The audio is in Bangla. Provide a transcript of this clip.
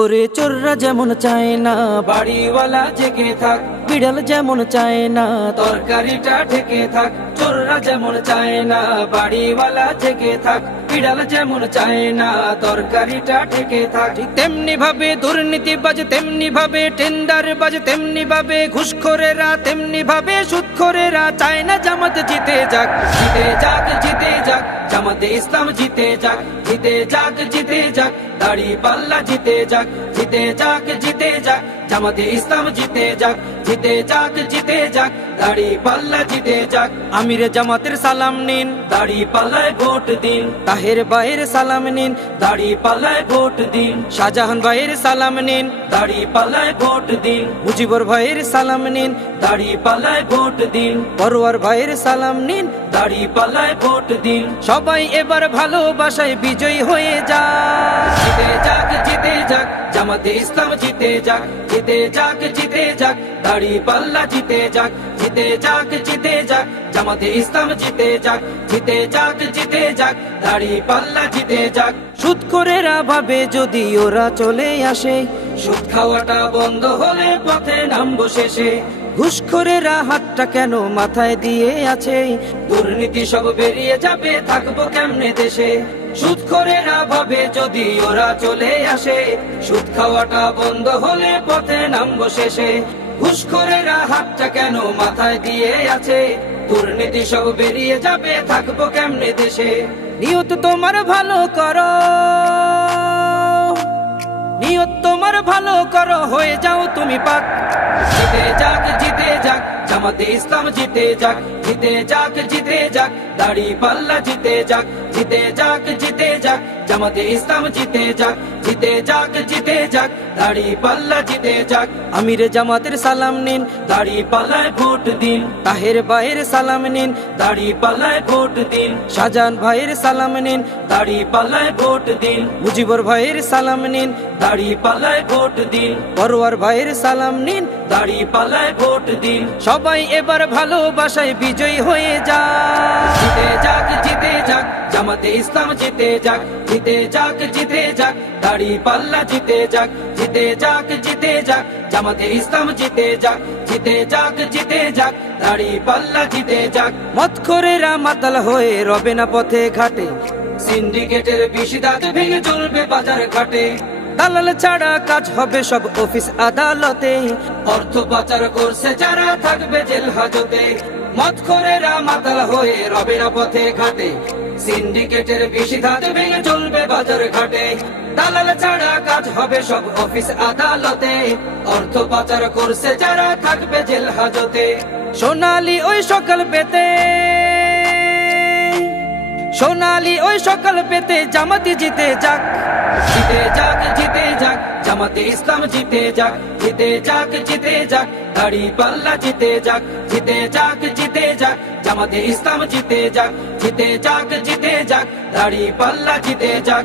ওরে চোররা যেমন চায় না বাড়িওয়ালা জেগে থাক, বিড়াল যেমন চায় না তরকারিটা ঢেকে থাক। চোররা যেমন চায় না বাড়িওয়ালা জেগে থাক, বিড়াল যেমন চায় না তরকারিটা ঢেকে থাক। ঠিক তেমনি ভাবে দুর্নীতিবাজ, তেমনি ভাবে টেন্ডারবাজ, তেমনি ভাবে ঘুষখোরেরা, তেমনি ভাবে সুদখোরেরা চায় না জামাত জিতে যাক। জিতে যাক, জিতে যাক, জামাতে ইসলাম জিতে যাক। জিতে যাক, জিতে যাক, দাড়ি পাল্লা জিতে যাক। জিতে যাক, জিতে যাক, জামাতে ইসলাম জিতে যাক। জিতে যাক, জিতে যাক, দাড়ি পাল্লা জিতে যাক। আমির জামাতের সালাম নিন, দাড়ি পাল্লায় ভোট দিন। তাহের ভাইয়ের সালাম নিন, দাড়ি পাল্লায় ভোট দিন। শাহজাহান ভাইয়ের সালাম নিন, দাড়ি পাল্লায় ভোট দিন। মুজিবুর ভাইয়ের সালাম নিন, দাড়ি পাল্লায় ভোট দিন। পরোয়ার ভাইয়ের সালাম নিন, দাড়ি পাল্লায় ভোট দিন। সবাই এবার ভালোবাসায় বিজয়ী হয়ে যাক। জিতে যাক, জিতে যাক, জামাতে ইসলাম জিতে যাক। জিতে যাক, জিতে যাক, দাড়ি পাল্লা জিতে যাক। জিতে যাক, জিতে যাক, জামাতে ইসলাম জিতে যাক। জিতে যাক, জিতে যাক, দাড়ি পাল্লা জিতে যাক। সুদখোরেরা ভাবে যদি ওরা চলে আসে, সুদ খাওয়াটা বন্ধ হলে পথে নামবো শেষে। ঘুষখোরেরা হাতটা কেন মাথায় দিয়ে আছে, দুর্নীতি সব বেরিয়ে যাবে, থাকবো কেমনে দেশে। সুদখোরেরা ভাবে যদি ওরা চলে আসে, সুদ খাওয়াটা বন্ধ হলে পথে নামবো শেষে। ঘুষখোরেরা হাতটা কেন মাথায় দিয়ে আছে, দুর্নীতি সব বেরিয়ে যাবে, থাকবো কেমনে দেশে। নিয়ত তোমার ভালো করো, নিয়ত তোমার ভালো করো, হয়ে যাও তুমি পাক। জিতে যাক, জিতে যাক, জামাতে ইসলাম জিতে যাক। জিতে যাক, জিতে যাক, দাড়ি পাল্লা জিতে যাক। জিতে যাক, জিতে যাক, জামাতে ইসলাম জিতে যাক। জিতে যাক, জিতে যাক, দাড়ি পাল্লা জিতে যাক। আমির জামাতের সালাম নিন, দাড়ি পাল্লায় ভোট দিন। তাহের ভাইয়ের সালাম নিন, দাড়ি পাল্লায় ভোট দিন। শাহজাহান ভাইয়ের সালাম নিন, দাড়ি পাল্লায় ভোট দিন। মুজিবুর ভাইয়ের সালাম নিন, দাড়ি পাল্লায় ভোট দিন। পরোয়ার ভাইয়ের সালাম নিন, দাড়ি পাল্লায় ভোট দিন। সবাই এবার ভালোবাসায় বিজয়ী হয়ে যাক। জিতে যাক, জিতে যাক, জামাতে ইসলাম জিতে যাক। জিতে যাক, জিতে যাক, দাড়ি পাল্লা জিতে যাক। জিতে যাক, জিতে যাক, জামাতে ইসলাম জিতে যাক। জিতে যাক, জিতে যাক, দাড়ি পাল্লা জিতে যাক। মদখোরেরা মাতাল হয়ে রবে না পথে ঘাটে, সিন্ডিকেটের বিশিদাত ভেঙে চলবে বাজার ঘাটে। দালাল ছাড়া কাজ হবে সব অফিস আদালতে, অর্থ পাচার করছে যারা থাকবে জেল হাজতে। মদখোরেরা মাতাল হয়ে রবে না পথে ঘাটে, সিন্ডিকেটের বিশিদাত ভেঙে চলবে বাজার ঘাটে। দালাল ছাড়া কাজ হবে সব অফিস আদালতে, অর্থ পাচার করছে যারা থাকবে জেল হাজতে। সোনালি ওই সকাল পেতে, সোনালি ওই সকাল পেতে জামাতে জিতে যাক। জিতে যাক, জিতে যাক, জামাতে ইসলাম জিতে যাক। জিতে যাক, জিতে যাক, দাড়ি পাল্লা জিতে যাক। জিতে যাক, জিতে যাক, জামাতে ইসলাম জিতে যাক। জিতে যাক, জিতে যাক, দাড়ি পাল্লা জিতে যাক।